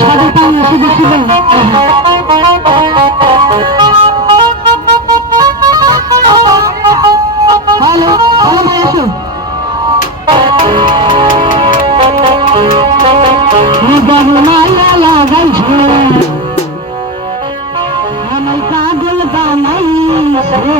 সাধু পান এসে গেছিল হ্যালো হ্যালো এসো মায়া লাগাইছে আমায় পাগল বানাইছে